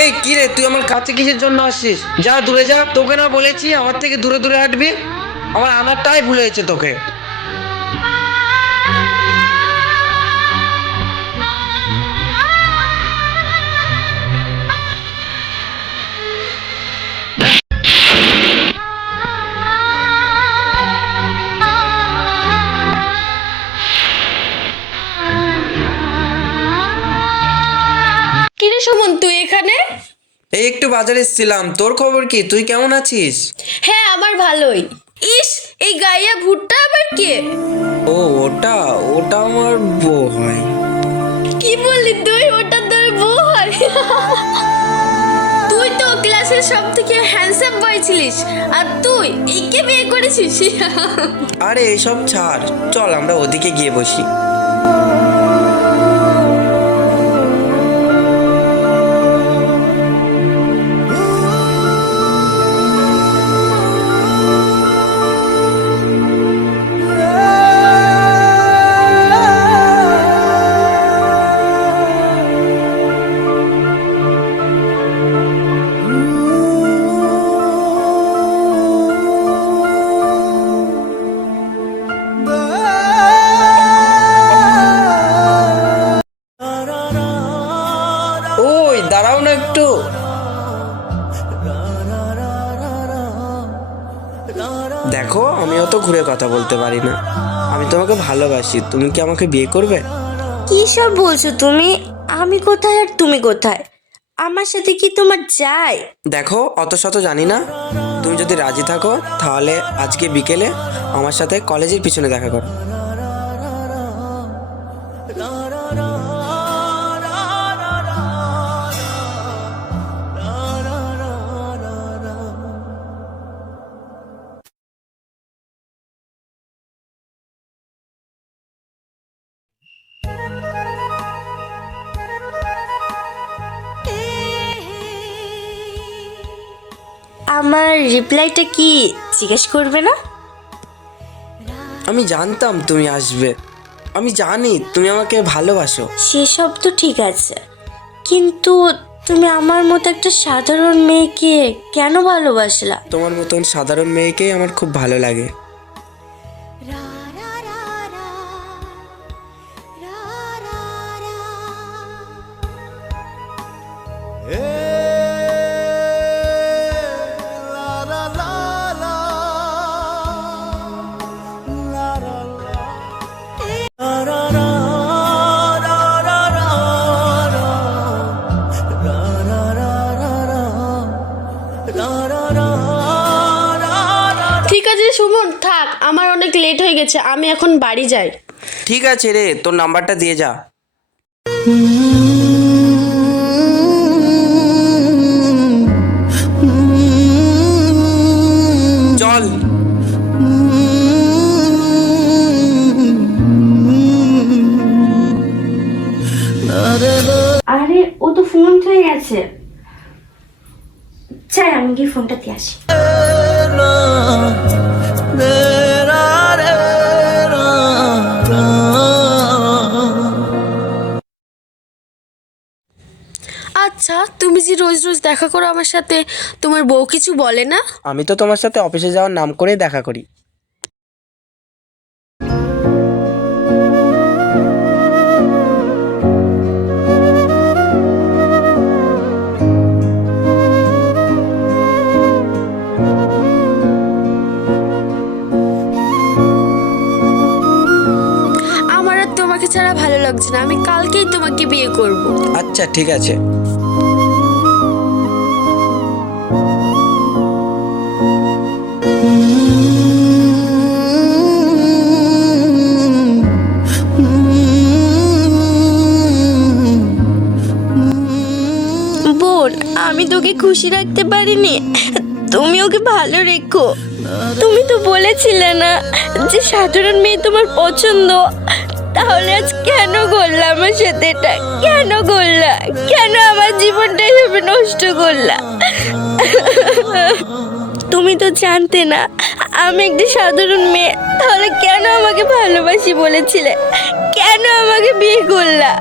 এই কি রে, তুই আমার কাছে কিসের জন্য আসছিস? যা দূরে যা, তোকে না বলেছি আমার থেকে দূরে দূরে হাঁটবি? আমার আনারটাই ভুলে গেছে তোকে। কিরে সুমন, তুই এখানে? এই একটু বাজারে এসেছিলাম। তোর খবর কি? তুই কেমন আছিস? হ্যাঁ, আমার ভালোই। ইস, এই গাইয়া ভুট্টা আবার কে? ও, ওটা ওটা আমার বউ হয়। কি বললি তুই? ওটা তোর বউ হয়? তুই তো ক্লাসের সব থেকে হ্যান্ডসাম বয় ছিলিস, আর তুই একে বিয়ে করেছিস? আরে এসব ছাড়, চল আমরা ওদিকে গিয়ে বসি। ওই দাঁড়াও না একটু। দেখো, আমি অত ঘুরে কথা বলতে পারি না। আমি তোমাকে ভালোবাসি, তুমি কি আমাকে বিয়ে করবে? কি সব বলছো তুমি? আমি কোথায় আর তুমি কোথায়? আমার সাথে কি তোমার যায়? দেখো, অত শত জানি না। তুমি যদি রাজি থাকো তাহলে আজকে বিকেলে আমার সাথে কলেজের পিছনে দেখা করো। আমার রিপ্লাইটা কি জিজ্ঞেস করবে না? আমি জানতাম তুমি আসবে। আমি জানি তুমি আমাকে ভালোবাসো। সেসব তো ঠিক আছে, কিন্তু তুমি আমার মতো একটা সাধারণ মেয়েকে কেন ভালোবাসলা? তোমার মতন সাধারণ মেয়েকেই আমার খুব ভালো লাগে। ঠিক আছে সুমন, থাক, আমার অনেক লেট হয়ে গেছে, আমি এখন বাড়ি যাই। ঠিক আছে রে, তোর নাম্বারটা দিয়ে যা। চল। আরে ও তো ফোন হয়ে গেছে। চাই আমি গিয়ে ফোনটা দিয়ে আসি। আচ্ছা, তুমি যে রোজ রোজ দেখা করো আমার সাথে, তোমার বউ কিছু বলে না? আমি তো তোমার সাথে অফিসে যাওয়ার নাম করে দেখা করি। আমার আর তোমাকে ছাড়া ভালো লাগছে না, আমি কালকেই তোমাকে বিয়ে করব। আচ্ছা ঠিক আছে। বোন, আমি তোকে খুশি রাখতে পারিনি, তুমি ওকে ভালো রেখো। তুমি তো বলেছিলে না যে সাধারণ মেয়ে তোমার পছন্দ, তাহলে আজ কেন করলা আমার সাথে এটা? কেন করলা? কেন আমার জীবনটা এভাবে নষ্ট করলা? তুমি তো জানতে না আমি একটা সাধারণ মেয়ে, তাহলে কেন আমাকে ভালোবাসি বলেছিলে? কেন আমাকে বিয়ে করলা?